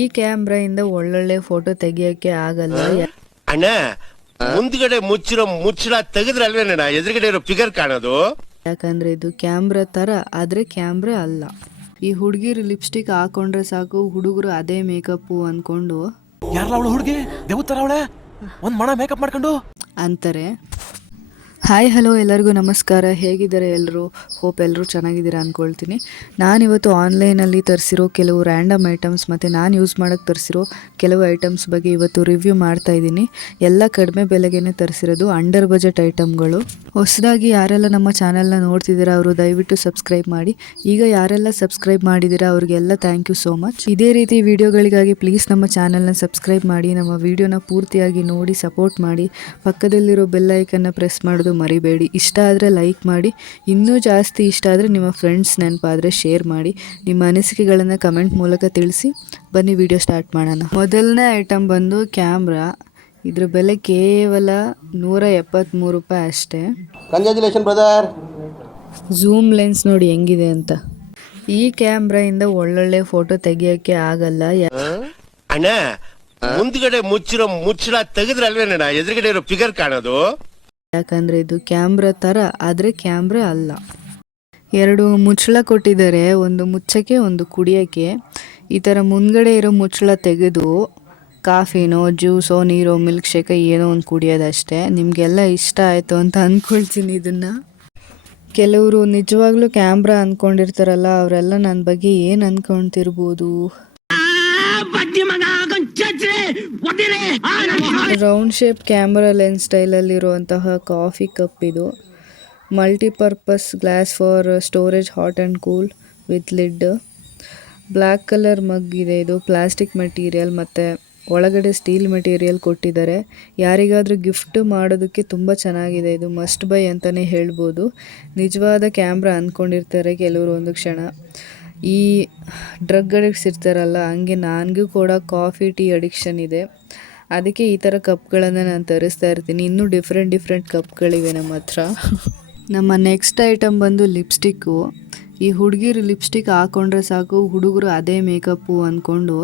ಈ ಕ್ಯಾಮ್ರಾಯಿಂದ ಒಳ್ಳೊಳ್ಳೆ ಫೋಟೋ ತೆಗಿಯಕ್ಕೆ ಆಗಲ್ಲ. ಅಣ್ಣ ಮುಂದ್ಗಡೆ ಮುಚ್ಚಿರೋ ಮುಚ್ಚಳ ತೆಗೆದ್ರಲ್ವೇನಣ್ಣ ಎದುರುಗಡೆ ಇರೋ ಫಿಗರ್ ಕಾಣೋದು. ಯಾಕಂದ್ರೆ ಇದು ಕ್ಯಾಮ್ರಾ ತರ ಆದ್ರೆ ಕ್ಯಾಮ್ರಾ ಅಲ್ಲ. ಈ ಹುಡುಗಿರು ಲಿಪ್ಸ್ಟಿಕ್ ಹಾಕೊಂಡ್ರೆ ಸಾಕು, ಹುಡುಗರು ಅದೇ ಮೇಕಪ್ ಅನ್ಕೊಂಡು ಹುಡುಗಿ ದೇವತರ ಅವಳೆ ಒಂದ್ ಮಣ ಮೇಕಪ್ ಮಾಡ್ಕೊಂಡು ಅಂತಾರೆ. ಹಾಯ್ ಹಲೋ ಎಲ್ಲರಿಗೂ ನಮಸ್ಕಾರ. ಹೇಗಿದ್ದಾರೆ ಎಲ್ಲರೂ? ಹೋಪ್ ಎಲ್ಲರೂ ಚೆನ್ನಾಗಿದ್ದೀರಾ ಅಂದ್ಕೊಳ್ತೀನಿ. ನಾನಿವತ್ತು ಆನ್ಲೈನಲ್ಲಿ ತರಿಸಿರೋ ಕೆಲವು ರ್ಯಾಂಡಮ್ ಐಟಮ್ಸ್ ಮತ್ತು ನಾನು ಯೂಸ್ ಮಾಡೋಕ್ಕೆ ತರಿಸಿರೋ ಕೆಲವು ಐಟಮ್ಸ್ ಬಗ್ಗೆ ಇವತ್ತು ರಿವ್ಯೂ ಮಾಡ್ತಾ ಇದ್ದೀನಿ. ಎಲ್ಲ ಕಡಿಮೆ ಬೆಲೆಗೇ ತರಿಸಿರೋದು, ಅಂಡರ್ ಬಜೆಟ್ ಐಟಮ್ಗಳು. ಹೊಸದಾಗಿ ಯಾರೆಲ್ಲ ನಮ್ಮ ಚಾನಲ್ನ ನೋಡ್ತಿದ್ದೀರಾ ಅವರು ದಯವಿಟ್ಟು ಸಬ್ಸ್ಕ್ರೈಬ್ ಮಾಡಿ. ಈಗ ಯಾರೆಲ್ಲ ಸಬ್ಸ್ಕ್ರೈಬ್ ಮಾಡಿದ್ದೀರಾ ಅವ್ರಿಗೆಲ್ಲ ಥ್ಯಾಂಕ್ ಯು ಸೋ ಮಚ್. ಇದೇ ರೀತಿ ವಿಡಿಯೋಗಳಿಗಾಗಿ ಪ್ಲೀಸ್ ನಮ್ಮ ಚಾನಲ್ನ ಸಬ್ಸ್ಕ್ರೈಬ್ ಮಾಡಿ, ನಮ್ಮ ವಿಡಿಯೋನ ಪೂರ್ತಿಯಾಗಿ ನೋಡಿ ಸಪೋರ್ಟ್ ಮಾಡಿ. ಪಕ್ಕದಲ್ಲಿರೋ ಬೆಲ್ ಐಕನ್ನ ಪ್ರೆಸ್ ಮಾಡೋದು ಮರಿಬೇಡಿ. ಇಷ್ಟ ಆದರೆ ಲೈಕ್ ಮಾಡಿ, ಇನ್ನೂ ಜಾಸ್ತಿ ಇಷ್ಟ ಆದರೆ ನಿಮ್ಮ ಫ್ರೆಂಡ್ಸ್ ನೆನಪಾದರೆ ಶೇರ್ ಮಾಡಿ. ನಿಮ್ಮ ಅನಿಸಿಕೆಗಳನ್ನು ಕಮೆಂಟ್ ಮೂಲಕ ತಿಳಿಸಿ. ಬನ್ನಿ ವಿಡಿಯೋ ಸ್ಟಾರ್ಟ್ ಮಾಡೋಣ. ಮೊದಲನೇ ಐಟಮ್ ಬಂದು ಕ್ಯಾಮ್ರಾ. ಇದ್ರ ಬೆಲೆ ಕೇವಲ 173 ರೂಪಾಯಿ ಅಷ್ಟೇ. Congratulation brother. ಝೂಮ್ ಲೆನ್ಸ್ ನೋಡಿ ಹೆಂಗಿದೆ ಅಂತ. ಈ ಕ್ಯಾಮ್ರಾಯಿಂದ ಒಳ್ಳೊಳ್ಳೆ ಫೋಟೋ ತೆಗಿಯೋಕ್ಕೆ ಆಗಲ್ಲ. ಅಣ್ಣ ಮುಂದ್ಗಡೆ ಮುಚ್ಚಿರೋ ಮುಚ್ಚಳ ತೆಗೆದ್ರಲ್ವೇನಣ್ಣ ಎದುರುಗಡೆ ಇರೋ ಫಿಗರ್ ಕಾಣೋದು. ಯಾಕಂದ್ರೆ ಇದು ಕ್ಯಾಮ್ರಾ ತರ ಆದ್ರೆ ಕ್ಯಾಮ್ರಾ ಅಲ್ಲ. 2 ಮುಚ್ಚಳ ಕೊಟ್ಟಿದ್ದಾರೆ, ಒಂದು ಮುಚ್ಚಕ್ಕೆ ಒಂದು ಕುಡಿಯೋಕ್ಕೆ. ಈ ಥರ ಮುಂದ್ಗಡೆ ಇರೋ ಮುಚ್ಚಳ ತೆಗೆದು ಕಾಫಿನೋ ಜ್ಯೂಸೋ ನೀರೋ ಮಿಲ್ಕ್ ಶೇಕ ಏನೋ ಒಂದು ಕುಡಿಯೋದಷ್ಟೇ. ನಿಮಗೆಲ್ಲ ಇಷ್ಟ ಆಯಿತು ಅಂತ ಅಂದ್ಕೊಳ್ತೀನಿ ಇದನ್ನು. ಕೆಲವರು ನಿಜವಾಗ್ಲೂ ಕ್ಯಾಮ್ರಾ ಅಂದ್ಕೊಂಡಿರ್ತಾರಲ್ಲ, ಅವರೆಲ್ಲ ನನ್ನ ಬಗ್ಗೆ ಏನು ಅಂದ್ಕೊಳ್ತಿರ್ಬೋದು. ರೌಂಡ್ ಶೇಪ್ ಕ್ಯಾಮ್ರಾ ಲೆನ್ಸ್ ಸ್ಟೈಲಲ್ಲಿರುವಂತಹ ಕಾಫಿ ಕಪ್ ಇದು. Multipurpose glass for storage hot and cool with lid. Black colour mug ಇದೆ. ಇದು ಪ್ಲಾಸ್ಟಿಕ್ ಮೆಟೀರಿಯಲ್ ಮತ್ತು ಒಳಗಡೆ ಸ್ಟೀಲ್ ಮೆಟೀರಿಯಲ್ ಕೊಟ್ಟಿದ್ದಾರೆ. ಯಾರಿಗಾದರೂ ಗಿಫ್ಟ್ ಮಾಡೋದಕ್ಕೆ ತುಂಬ ಚೆನ್ನಾಗಿದೆ. ಇದು ಮಸ್ಟ್ ಬೈ ಅಂತಲೇ ಹೇಳ್ಬೋದು. ನಿಜವಾದ ಕ್ಯಾಮ್ರಾ ಅಂದ್ಕೊಂಡಿರ್ತಾರೆ ಕೆಲವರು ಒಂದು ಕ್ಷಣ. ಈ ಡ್ರಗ್ ಅಡಿಕ್ಟ್ಸ್ ಇರ್ತಾರಲ್ಲ, ಹಂಗೆ ನನಗೂ ಕೂಡ ಕಾಫಿ ಟೀ ಅಡಿಕ್ಷನ್ ಇದೆ. ಅದಕ್ಕೆ ಈ ಥರ ಕಪ್ಗಳನ್ನು ನಾನು ತರಿಸ್ತಾ ಇರ್ತೀನಿ. ಇನ್ನೂ ಡಿಫ್ರೆಂಟ್ ಕಪ್ಗಳಿವೆ ನಮ್ಮ ಹತ್ರ. ನಮ್ಮ ನೆಕ್ಸ್ಟ್ ಐಟಮ್ ಬಂದು ಲಿಪ್ಸ್ಟಿಕ್ಕು. ಈ ಹುಡುಗಿರು ಲಿಪ್ಸ್ಟಿಕ್ ಹಾಕೊಂಡ್ರೆ ಸಾಕು, ಹುಡುಗರು ಅದೇ ಮೇಕಪ್ಪು ಅಂದ್ಕೊಂಡು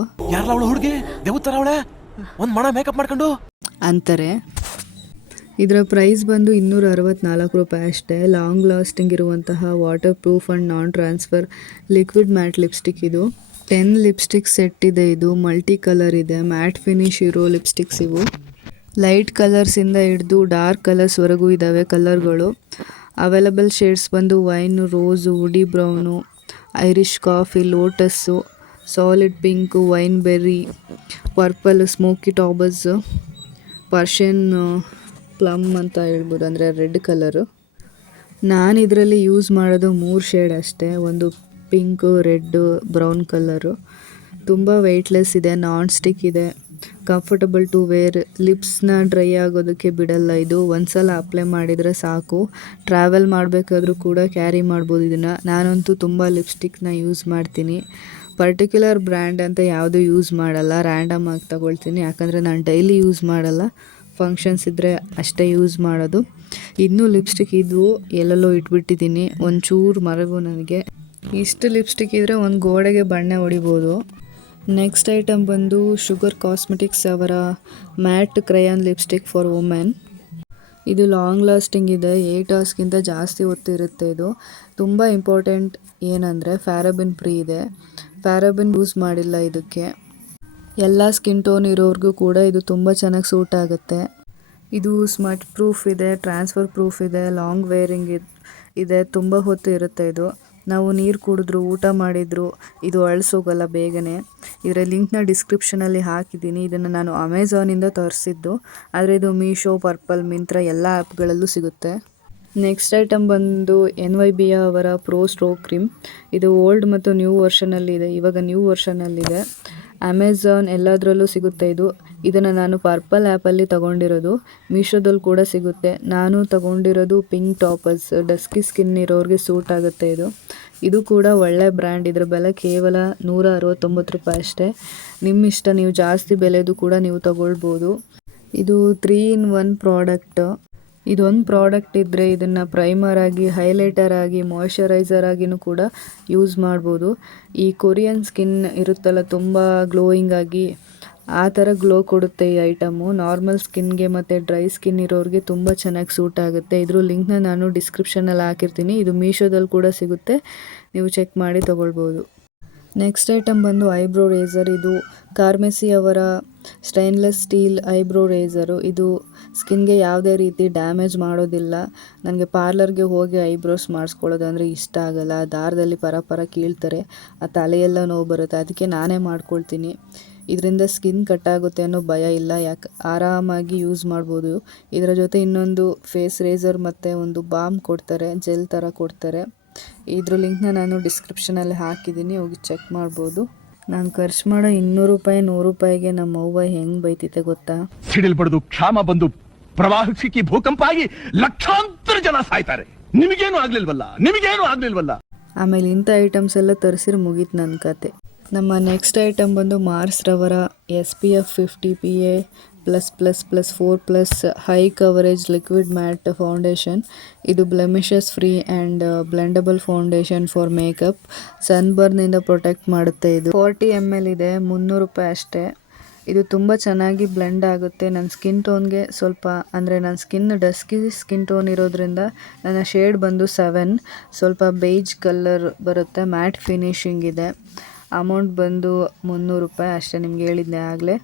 ಹುಡುಗಿ ದೇವತರ ಅವಳೆ ಒಂದ್ ಮಣ ಮೇಕಪ್ ಮಾಡ್ಕೊಂಡು ಅಂತಾರೆ. ಇದರ ಪ್ರೈಸ್ ಬಂದು 264 ರೂಪಾಯಿ ಅಷ್ಟೇ. ಲಾಂಗ್ ಲಾಸ್ಟಿಂಗ್ ಇರುವಂತಹ water proof and non transfer liquid matte lipstick ಇದು. 10 ಲಿಪ್ಸ್ಟಿಕ್ ಸೆಟ್ ಇದೆ. ಇದು ಮಲ್ಟಿ ಕಲರ್ ಇದೆ. ಮ್ಯಾಟ್ ಫಿನಿಶ್ ಇರೋ ಲಿಪ್ಸ್ಟಿಕ್ಸ್ ಇವು. ಲೈಟ್ ಕಲರ್ಸಿಂದ ಹಿಡಿದು ಡಾರ್ಕ್ ಕಲರ್ಸ್ವರೆಗೂ ಇದ್ದಾವೆ ಕಲರ್ಗಳು. ಅವೈಲಬಲ್ ಶೇಡ್ಸ್ ಬಂದು wine, rose, woody brown, Irish coffee, lotus, solid pink, wine berry, purple, smoky topaz, Persian plum ಅಂತ ಹೇಳ್ಬೋದು, ಅಂದರೆ ರೆಡ್ ಕಲರು. ನಾನು ಇದರಲ್ಲಿ ಯೂಸ್ ಮಾಡೋದು 3 ಶೇಡ್ ಅಷ್ಟೇ. ಒಂದು ಪಿಂಕು, ರೆಡ್ಡು, ಬ್ರೌನ್ ಕಲರು. ತುಂಬ ವೆಯ್ಟ್ಲೆಸ್ ಇದೆ, ನಾನ್ ಸ್ಟಿಕ್ ಇದೆ, ಕಂಫರ್ಟಬಲ್ ಟು ವೇರ್. ಲಿಪ್ಸ್ನ ಡ್ರೈ ಆಗೋದಕ್ಕೆ ಬಿಡಲ್ಲ ಇದು. ಒಂದ್ಸಲ ಅಪ್ಲೈ ಮಾಡಿದರೆ ಸಾಕು. ಟ್ರಾವೆಲ್ ಮಾಡಬೇಕಾದ್ರೂ ಕೂಡ ಕ್ಯಾರಿ ಮಾಡ್ಬೋದು ಇದನ್ನು. ನಾನಂತೂ ತುಂಬ ಲಿಪ್ಸ್ಟಿಕ್ನ ಯೂಸ್ ಮಾಡ್ತೀನಿ. ಪರ್ಟಿಕ್ಯುಲರ್ ಬ್ರ್ಯಾಂಡ್ ಅಂತ ಯಾವುದೂ ಯೂಸ್ ಮಾಡಲ್ಲ, ರ್ಯಾಂಡಮ್ ಆಗಿ ತಗೊಳ್ತೀನಿ. ಯಾಕಂದರೆ ನಾನು ಡೈಲಿ ಯೂಸ್ ಮಾಡಲ್ಲ, ಫಂಕ್ಷನ್ಸ್ ಇದ್ದರೆ ಅಷ್ಟೇ ಯೂಸ್ ಮಾಡೋದು. ಇನ್ನೂ ಲಿಪ್ಸ್ಟಿಕ್ ಇದು ಎಲ್ಲೆಲ್ಲೋ ಇಟ್ಬಿಟ್ಟಿದ್ದೀನಿ, ಒಂಚೂರು ಮರಗು ನನಗೆ. ಇಷ್ಟು ಲಿಪ್ಸ್ಟಿಕ್ ಇದ್ದರೆ ಒಂದು ಗೋಡೆಗೆ ಬಣ್ಣ ಹೊಡಿಬೋದು. ನೆಕ್ಸ್ಟ್ ಐಟಮ್ ಬಂದು ಶುಗರ್ ಕಾಸ್ಮೆಟಿಕ್ಸ್ ಅವರ mat crayon lipstick for women. ಇದು ಲಾಂಗ್ ಲಾಸ್ಟಿಂಗ್ ಇದೆ. 8 ಅವರ್ಸ್ಗಿಂತ ಜಾಸ್ತಿ ಹೊತ್ತಿರುತ್ತೆ ಇದು. ತುಂಬ ಇಂಪಾರ್ಟೆಂಟ್ ಏನಂದರೆ ಪ್ಯಾರಾಬಿನ್ ಫ್ರೀ ಇದೆ. ಪ್ಯಾರಾಬಿನ್ ಯೂಸ್ ಮಾಡಿಲ್ಲ ಇದಕ್ಕೆ. ಎಲ್ಲ ಸ್ಕಿನ್ ಟೋನ್ ಇರೋರಿಗೂ ಕೂಡ ಇದು ತುಂಬ ಚೆನ್ನಾಗಿ ಸೂಟ್ ಆಗುತ್ತೆ. ಇದು ಸ್ಮಟ್ ಪ್ರೂಫ್ ಇದೆ, ಟ್ರಾನ್ಸ್ಫರ್ ಪ್ರೂಫ್ ಇದೆ, ಲಾಂಗ್ ವೇರಿಂಗ್ ಇದೆ. ತುಂಬ ಹೊತ್ತು ಇರುತ್ತೆ ಇದು. ನಾವು ನೀರು ಕುಡಿದ್ರು, ಊಟ ಮಾಡಿದ್ರು ಇದು ಅಳಿಸೋಗಲ್ಲ ಬೇಗನೆ. ಇದರ ಲಿಂಕ್ನ ಡಿಸ್ಕ್ರಿಪ್ಷನಲ್ಲಿ ಹಾಕಿದ್ದೀನಿ. ಇದನ್ನು ನಾನು ಅಮೆಝಾನಿಂದ ತರಿಸಿದ್ದು, ಆದರೆ ಇದು ಮೀಶೋ, ಪರ್ಪಲ್, ಮಿಂತ್ರ ಎಲ್ಲ ಆ್ಯಪ್ಗಳಲ್ಲೂ ಸಿಗುತ್ತೆ. ನೆಕ್ಸ್ಟ್ ಐಟಮ್ ಬಂದು NYB ಅವರ ಪ್ರೋ ಸ್ಟ್ರೋಕ್ ಕ್ರೀಮ್. ಇದು ಓಲ್ಡ್ ಮತ್ತು ನ್ಯೂ ವರ್ಷನಲ್ಲಿದೆ. ಇವಾಗ ನ್ಯೂ ವರ್ಷನಲ್ಲಿದೆ. ಅಮೆಝಾನ್ ಎಲ್ಲದರಲ್ಲೂ ಸಿಗುತ್ತೆ ಇದು. ಇದನ್ನು ನಾನು ಪರ್ಪಲ್ ಆ್ಯಪಲ್ಲಿ ತೊಗೊಂಡಿರೋದು. ಮೀಶೋದಲ್ಲಿ ಕೂಡ ಸಿಗುತ್ತೆ. ನಾನು ತೊಗೊಂಡಿರೋದು ಪಿಂಕ್ ಟಾಪರ್ಸ್. ಡಸ್ಕಿ ಸ್ಕಿನ್ ಇರೋರಿಗೆ ಸೂಟ್ ಆಗುತ್ತೆ ಇದು. ಇದು ಕೂಡ ಒಳ್ಳೆ ಬ್ರ್ಯಾಂಡ್. ಇದರ ಬೆಲೆ ಕೇವಲ 169 ರೂಪಾಯಿ ಅಷ್ಟೇ. ನಿಮ್ಮ ಇಷ್ಟ, ನೀವು ಜಾಸ್ತಿ ಬೆಲೆದು ಕೂಡ ನೀವು ತೊಗೊಳ್ಬೋದು. ಇದು 3 in 1 ಪ್ರಾಡಕ್ಟ್. ಇದೊಂದು ಪ್ರಾಡಕ್ಟ್ ಇದ್ದರೆ ಇದನ್ನು ಪ್ರೈಮರ್ ಆಗಿ, ಹೈಲೈಟರ್ ಆಗಿ, ಮಾಯ್ಶ್ಚರೈಸರ್ ಆಗಿನೂ ಕೂಡ ಯೂಸ್ ಮಾಡ್ಬೋದು. ಈ ಕೊರಿಯನ್ ಸ್ಕಿನ್ ಇರುತ್ತಲ್ಲ ತುಂಬ ಗ್ಲೋಯಿಂಗ್ ಆಗಿ, ಆ ಥರ ಗ್ಲೋ ಕೊಡುತ್ತೆ ಈ ಐಟಮು. ನಾರ್ಮಲ್ ಸ್ಕಿನ್ಗೆ ಮತ್ತು ಡ್ರೈ ಸ್ಕಿನ್ ಇರೋರಿಗೆ ತುಂಬ ಚೆನ್ನಾಗಿ ಸೂಟ್ ಆಗುತ್ತೆ. ಇದ್ರ ಲಿಂಕ್ನ ನಾನು ಡಿಸ್ಕ್ರಿಪ್ಷನಲ್ಲಿ ಹಾಕಿರ್ತೀನಿ. ಇದು ಮೀಶೋದಲ್ಲಿ ಕೂಡ ಸಿಗುತ್ತೆ, ನೀವು ಚೆಕ್ ಮಾಡಿ ತೊಗೊಳ್ಬೋದು. ನೆಕ್ಸ್ಟ್ ಐಟಮ್ ಬಂದು ಐಬ್ರೋ ರೇಸರ್. ಇದು ಕಾರ್ಮೆಸಿ ಅವರ ಸ್ಟೈನ್ಲೆಸ್ ಸ್ಟೀಲ್ ಐಬ್ರೋ ರೇಸರು. ಇದು ಸ್ಕಿನ್ಗೆ ಯಾವುದೇ ರೀತಿ ಡ್ಯಾಮೇಜ್ ಮಾಡೋದಿಲ್ಲ. ನನಗೆ ಪಾರ್ಲರ್ಗೆ ಹೋಗಿ ಐಬ್ರೋಸ್ ಮಾಡಿಸ್ಕೊಳ್ಳೋದು ಅಂದರೆ ಇಷ್ಟ ಆಗಲ್ಲ. ದಾರದಲ್ಲಿ ಪರ ಕೀಳ್ತಾರೆ, ಆ ತಲೆಯೆಲ್ಲ ನೋವು ಬರುತ್ತೆ. ಅದಕ್ಕೆ ನಾನೇ ಮಾಡ್ಕೊಳ್ತೀನಿ. ಇದರಿಂದ ಸ್ಕಿನ್ ಕಟ್ಟಾಗುತ್ತೆ ಅನ್ನೋ ಭಯ ಇಲ್ಲ, ಯಾಕೆ ಆರಾಮಾಗಿ ಯೂಸ್ ಮಾಡ್ಬೋದು. ಇದರ ಜೊತೆ ಇನ್ನೊಂದು ಫೇಸ್ ರೇಸರ್ ಮತ್ತು ಒಂದು ಬಾಮ್ ಕೊಡ್ತಾರೆ, ಜೆಲ್ ಥರ ಕೊಡ್ತಾರೆ. ಇದ್ರ ಲಿಂಕ್ನ ನಾನು ಡಿಸ್ಕ್ರಿಪ್ಷನಲ್ಲಿ ಹಾಕಿದ್ದೀನಿ, ಹೋಗಿ ಚೆಕ್ ಮಾಡ್ಬೋದು. ನಾನು ಖರ್ಚು ಮಾಡೋ 200 ರೂಪಾಯಿ 100 ರೂಪಾಯಿಗೆ ನಮ್ಮ ಅವ್ವ ಹೆಂಗೆ ಬೈತಿತ್ತೆ ಗೊತ್ತಾ? ಸಿಡಿಲ್ ಬಡಿದು ಕ್ಷಾಮ ಬಂದು ಪ್ರವಾಹ ಸಿಕ್ಕಿ ಭೂಕಂಪ ಆಗಿ ಲಕ್ಷಾಂತರ ಜನ ಸಾಯ್ತಾರೆ. ನಿಮಗೇನು ಆಗ್ಲಿಲ್ವಲ್ಲ. ಆಮೇಲೆ ಇಂಥ ಐಟಮ್ಸ್ ಎಲ್ಲ ತರಿಸಿದ್ರೆ ಮುಗೀತು ನನ್ನ ಕತೆ. ನಮ್ಮ ನೆಕ್ಸ್ಟ್ ಐಟಮ್ ಬಂದು ಮಾರ್ಸ್ ರವರ SPF 50 PA+++4+ high coverage liquid matte foundation. ಇದು blemishes free and blendable foundation for makeup. ಸನ್ಬರ್ನಿಂದ ಪ್ರೊಟೆಕ್ಟ್ ಮಾಡುತ್ತೆ. ಇದು 40 ml ಇದೆ, 300 ರೂಪಾಯಿ ಅಷ್ಟೇ. ಇದು ತುಂಬ ಚೆನ್ನಾಗಿ ಬ್ಲೆಂಡ್ ಆಗುತ್ತೆ. ನನ್ನ ಸ್ಕಿನ್ ಟೋನ್ಗೆ ಸ್ವಲ್ಪ, ಅಂದರೆ ನನ್ನ ಸ್ಕಿನ್ ಡಸ್ಕಿ ಸ್ಕಿನ್ ಟೋನ್ ಇರೋದ್ರಿಂದ ನನ್ನ ಶೇಡ್ ಬಂದು 7, ಸ್ವಲ್ಪ ಬೇಜ್ ಕಲರ್ ಬರುತ್ತೆ. ಮ್ಯಾಟ್ ಫಿನಿಶಿಂಗ್ ಇದೆ. ಅಮೌಂಟ್ ಬಂದು 300 ರೂಪಾಯಿ ಅಷ್ಟೇ, ನಿಮ್ಗೆ ಹೇಳಿದ್ದೆ ಆಗಲೇ.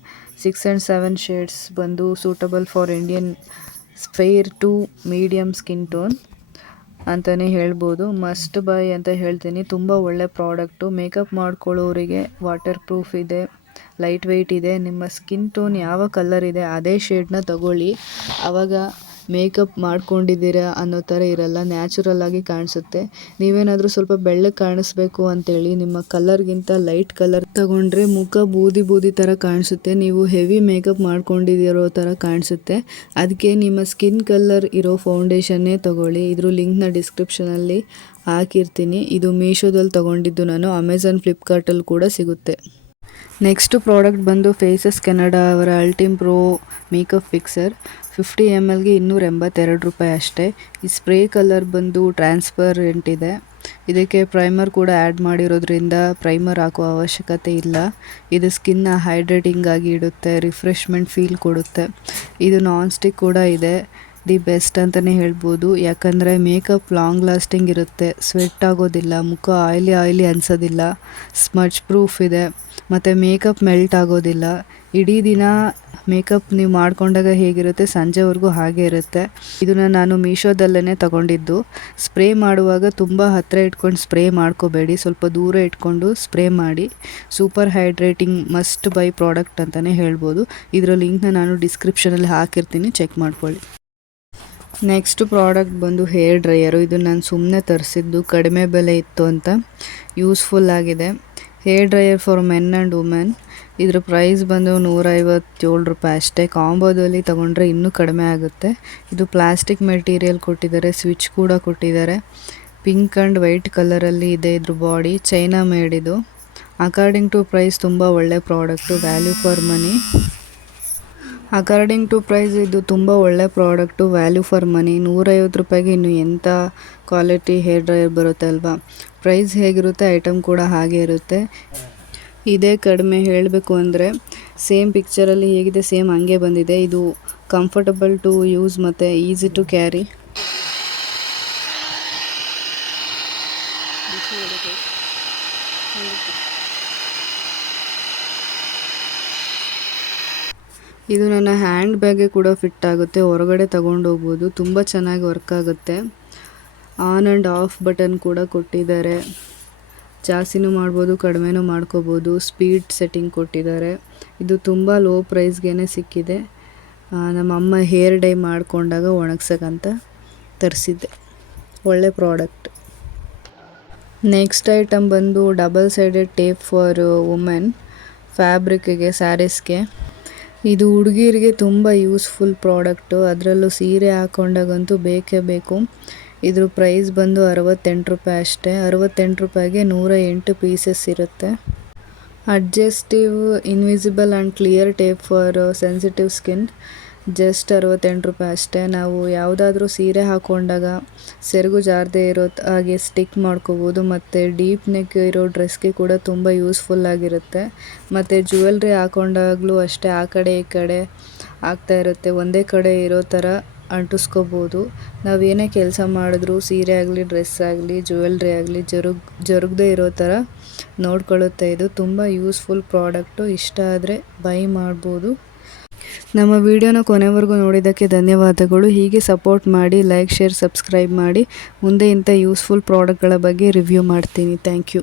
6 and 7 ಶೇಡ್ಸ್ ಬಂದು suitable for Indian fair to medium skin tone ಅಂತಲೇ ಹೇಳ್ಬೋದು. ಮಸ್ಟ್ ಬೈ ಅಂತ ಹೇಳ್ತೀನಿ. ತುಂಬ ಒಳ್ಳೆ ಪ್ರಾಡಕ್ಟು. ಮೇಕಪ್ ಮಾಡ್ಕೊಳ್ಳೋರಿಗೆ ವಾಟರ್ ಪ್ರೂಫ್ ಇದೆ, ಲೈಟ್ ವೆಯ್ಟ್ ಇದೆ. ನಿಮ್ಮ ಸ್ಕಿನ್ ಟೋನ್ ಯಾವ ಕಲರ್ ಇದೆ ಅದೇ ಶೇಡ್ನ ತಗೊಳ್ಳಿ. ಆವಾಗ ಮೇಕಪ್ ಮಾಡ್ಕೊಂಡಿದ್ದೀರಾ ಅನ್ನೋ ಥರ ಇರಲ್ಲ, ನ್ಯಾಚುರಲ್ ಆಗಿ ಕಾಣಿಸುತ್ತೆ. ನೀವೇನಾದರೂ ಸ್ವಲ್ಪ ಬೆಳ್ಳಗೆ ಕಾಣಿಸ್ಬೇಕು ಅಂತೇಳಿ ನಿಮ್ಮ ಕಲರ್ಗಿಂತ ಲೈಟ್ ಕಲರ್ ತಗೊಂಡ್ರೆ ಮುಖ ಬೂದಿ ಥರ ಕಾಣಿಸುತ್ತೆ, ನೀವು ಹೆವಿ ಮೇಕಪ್ ಮಾಡ್ಕೊಂಡಿರೋ ಥರ ಕಾಣಿಸುತ್ತೆ. ಅದಕ್ಕೆ ನಿಮ್ಮ ಸ್ಕಿನ್ ಕಲರ್ ಇರೋ ಫೌಂಡೇಶನ್ನೇ ತಗೊಳ್ಳಿ. ಇದ್ರ ಲಿಂಕ್ನ ಡಿಸ್ಕ್ರಿಪ್ಷನಲ್ಲಿ ಹಾಕಿರ್ತೀನಿ. ಇದು ಮೀಶೋದಲ್ಲಿ ತೊಗೊಂಡಿದ್ದು ನಾನು. ಅಮೆಝಾನ್, ಫ್ಲಿಪ್ಕಾರ್ಟಲ್ಲಿ ಕೂಡ ಸಿಗುತ್ತೆ. ನೆಕ್ಸ್ಟ್ ಪ್ರಾಡಕ್ಟ್ ಬಂದು ಫೇಸಸ್ ಕೆನಡಾ ಅವರ ಅಲ್ಟಿಮ್ ಪ್ರೋ ಮೇಕಪ್ ಫಿಕ್ಸರ್. 50 mlಗೆ 282 ರೂಪಾಯಿ ಅಷ್ಟೇ. ಈ ಸ್ಪ್ರೇ ಕಲರ್ ಬಂದು ಟ್ರಾನ್ಸ್ಪರೆಂಟ್ ಇದೆ. ಇದಕ್ಕೆ ಪ್ರೈಮರ್ ಕೂಡ ಆ್ಯಡ್ ಮಾಡಿರೋದ್ರಿಂದ ಪ್ರೈಮರ್ ಹಾಕೋ ಅವಶ್ಯಕತೆ ಇಲ್ಲ. ಇದು ಸ್ಕಿನ್ನ ಹೈಡ್ರೇಟಿಂಗ್ ಆಗಿ ಇಡುತ್ತೆ, ರಿಫ್ರೆಶ್ಮೆಂಟ್ ಫೀಲ್ ಕೊಡುತ್ತೆ. ಇದು ನಾನ್ ಸ್ಟಿಕ್ ಕೂಡ ಇದೆ. ದಿ ಬೆಸ್ಟ್ ಅಂತಲೇ ಹೇಳ್ಬೋದು, ಯಾಕಂದರೆ ಮೇಕಪ್ ಲಾಂಗ್ ಲಾಸ್ಟಿಂಗ್ ಇರುತ್ತೆ, ಸ್ವೆಟ್ ಆಗೋದಿಲ್ಲ, ಮುಖ ಆಯ್ಲಿ ಅನಿಸೋದಿಲ್ಲ, ಸ್ಮಚ್ ಪ್ರೂಫ್ ಇದೆ, ಮತ್ತು ಮೇಕಪ್ ಮೆಲ್ಟ್ ಆಗೋದಿಲ್ಲ. ಇಡೀ ದಿನ ಮೇಕಪ್ ನೀವು ಮಾಡ್ಕೊಂಡಾಗ ಹೇಗಿರುತ್ತೆ ಸಂಜೆವರೆಗೂ ಹಾಗೆ ಇರುತ್ತೆ. ಇದನ್ನು ನಾನು ಮೀಶೋದಲ್ಲೇ ತಗೊಂಡಿದ್ದು. ಸ್ಪ್ರೇ ಮಾಡುವಾಗ ತುಂಬ ಹತ್ತಿರ ಇಟ್ಕೊಂಡು ಸ್ಪ್ರೇ ಮಾಡ್ಕೋಬೇಡಿ, ಸ್ವಲ್ಪ ದೂರ ಇಟ್ಕೊಂಡು ಸ್ಪ್ರೇ ಮಾಡಿ. Super hydrating must by product ಅಂತಲೇ ಹೇಳ್ಬೋದು. ಇದರ ಲಿಂಕ್ನ ನಾನು ಡಿಸ್ಕ್ರಿಪ್ಷನಲ್ಲಿ ಹಾಕಿರ್ತೀನಿ, ಚೆಕ್ ಮಾಡ್ಕೊಳ್ಳಿ. ನೆಕ್ಸ್ಟ್ ಪ್ರಾಡಕ್ಟ್ ಬಂದು ಹೇರ್ ಡ್ರೈಯರು. ಇದು ನಾನು ಸುಮ್ಮನೆ ತರಿಸಿದ್ದು, ಕಡಿಮೆ ಬೆಲೆ ಇತ್ತು ಅಂತ. ಯೂಸ್ಫುಲ್ ಆಗಿದೆ. Hair dryer for men and women. ಇದರ ಪ್ರೈಸ್ ಬಂದು 157 ರೂಪಾಯಿ ಅಷ್ಟೇ. ಕಾಂಬೋದಲ್ಲಿ ತೊಗೊಂಡ್ರೆ ಇನ್ನೂ ಕಡಿಮೆ ಆಗುತ್ತೆ. ಇದು ಪ್ಲಾಸ್ಟಿಕ್ ಮೆಟೀರಿಯಲ್ ಕೊಟ್ಟಿದ್ದಾರೆ, ಸ್ವಿಚ್ ಕೂಡ ಕೊಟ್ಟಿದ್ದಾರೆ. ಪಿಂಕ್ ಆ್ಯಂಡ್ ವೈಟ್ ಕಲರಲ್ಲಿ ಇದೆ ಇದ್ರ ಬಾಡಿ. ಚೈನಾ ಮೇಡ್ ಇದು. ಅಕಾರ್ಡಿಂಗ್ ಟು ಪ್ರೈಸ್ ತುಂಬ ಒಳ್ಳೆ product, value for money. According to price ಇದು ತುಂಬ ಒಳ್ಳೆ ಪ್ರಾಡಕ್ಟು, ವ್ಯಾಲ್ಯೂ ಫಾರ್ ಮನಿ. 150 ರೂಪಾಯಿಗೆ ಇನ್ನು ಎಂಥ ಕ್ವಾಲಿಟಿ ಹೇರ್ ಡ್ರೈಯರ್ ಬರುತ್ತೆ ಅಲ್ವಾ. ಪ್ರೈಸ್ ಹೇಗಿರುತ್ತೆ ಐಟಮ್ ಕೂಡ ಹಾಗೆ ಇರುತ್ತೆ. ಇದೇ ಕಡಿಮೆ ಹೇಳಬೇಕು ಅಂದರೆ ಸೇಮ್ ಪಿಕ್ಚರಲ್ಲಿ ಹೇಗಿದೆ ಸೇಮ್ ಹಂಗೆ ಬಂದಿದೆ. ಇದು ಕಂಫರ್ಟಬಲ್ ಟು ಯೂಸ್ ಮತ್ತು ಈಸಿ ಟು ಕ್ಯಾರಿ. ಇದು ನನ್ನ ಹ್ಯಾಂಡ್ ಬ್ಯಾಗ್ಗೆ ಕೂಡ ಫಿಟ್ ಆಗುತ್ತೆ, ಹೊರಗಡೆ ತಗೊಂಡು ಹೋಗ್ಬೋದು. ತುಂಬ ಚೆನ್ನಾಗಿ ವರ್ಕ್ ಆಗುತ್ತೆ. ಆನ್ ಆ್ಯಂಡ್ ಆಫ್ ಬಟನ್ ಕೂಡ ಕೊಟ್ಟಿದ್ದಾರೆ. ಜಾಸ್ತಿನೂ ಮಾಡ್ಬೋದು, ಕಡಿಮೆನೂ ಮಾಡ್ಕೋಬೋದು. ಸ್ಪೀಡ್ ಸೆಟ್ಟಿಂಗ್ ಕೊಟ್ಟಿದ್ದಾರೆ. ಇದು ತುಂಬ ಲೋ ಪ್ರೈಸ್ಗೆ ಸಿಕ್ಕಿದೆ. ನಮ್ಮಮ್ಮ ಹೇರ್ ಡೈ ಮಾಡಿಕೊಂಡಾಗ ಒಣಗ್ಸಕ್ಕಂತ ತರಿಸಿದ್ದೆ. ಒಳ್ಳೆ ಪ್ರಾಡಕ್ಟ್. ನೆಕ್ಸ್ಟ್ ಐಟಮ್ ಬಂದು double sided tape for women, ಫ್ಯಾಬ್ರಿಕ್ಗೆ, ಸ್ಯಾರೀಸ್ಗೆ. ಇದು ಹುಡುಗಿರಿಗೆ ತುಂಬ ಯೂಸ್ಫುಲ್ ಪ್ರಾಡಕ್ಟು, ಅದರಲ್ಲೂ ಸೀರೆ ಹಾಕ್ಕೊಂಡಾಗಂತೂ ಬೇಕೇ ಬೇಕು. ಇದ್ರ ಪ್ರೈಸ್ ಬಂದು 68 ರೂಪಾಯಿ ಅಷ್ಟೇ. 68 ರೂಪಾಯಿಗೆ 108 ಪೀಸಸ್ ಇರುತ್ತೆ. Adhesive invisible and clear tape for sensitive skin. Just 68 ರೂಪಾಯಿ ಅಷ್ಟೇ. ನಾವು ಯಾವುದಾದ್ರೂ ಸೀರೆ ಹಾಕ್ಕೊಂಡಾಗ ಸೆರಗು ಜಾರದೇ ಇರೋ ಹಾಗೆ ಸ್ಟಿಕ್ ಮಾಡ್ಕೋಬೋದು. ಮತ್ತು ಡೀಪ್ ನೆಕ್ ಇರೋ ಡ್ರೆಸ್ಗೆ ಕೂಡ ತುಂಬ ಯೂಸ್ಫುಲ್ ಆಗಿರುತ್ತೆ. ಮತ್ತು ಜ್ಯುವೆಲ್ರಿ ಹಾಕ್ಕೊಂಡಾಗಲೂ ಅಷ್ಟೇ ಆ ಕಡೆ ಈ ಕಡೆ ಆಗ್ತಾ ಇರುತ್ತೆ, ಒಂದೇ ಕಡೆ ಇರೋ ಥರ ಅಂಟಿಸ್ಕೋಬೋದು. ನಾವೇನೇ ಕೆಲಸ ಮಾಡಿದ್ರೂ ಸೀರೆ ಆಗಲಿ ಡ್ರೆಸ್ ಆಗಲಿ ಜ್ಯುವೆಲ್ರಿ ಆಗಲಿ ಜರುಗದೇ ಇರೋ ಥರ ನೋಡ್ಕೊಳ್ಳುತ್ತೆ. ಇದು ತುಂಬ ಯೂಸ್ಫುಲ್ ಪ್ರಾಡಕ್ಟು. ಇಷ್ಟ ಆದರೆ ಬೈ ಮಾಡ್ಬೋದು. ನಮ್ಮ ವಿಡಿಯೋನ ಕೊನೆವರೆಗೂ ನೋಡಿದ್ದಕ್ಕೆ ಧನ್ಯವಾದಗಳು. ಹೀಗೆ ಸಪೋರ್ಟ್ ಮಾಡಿ, ಲೈಕ್, ಶೇರ್, ಸಬ್ಸ್ಕ್ರೈಬ್ ಮಾಡಿ. ಮುಂದೆ ಇಂಥ ಯೂಸ್ಫುಲ್ ಪ್ರಾಡಕ್ಟ್ಗಳ ಬಗ್ಗೆ ರಿವ್ಯೂ ಮಾಡ್ತೀನಿ. Thank you.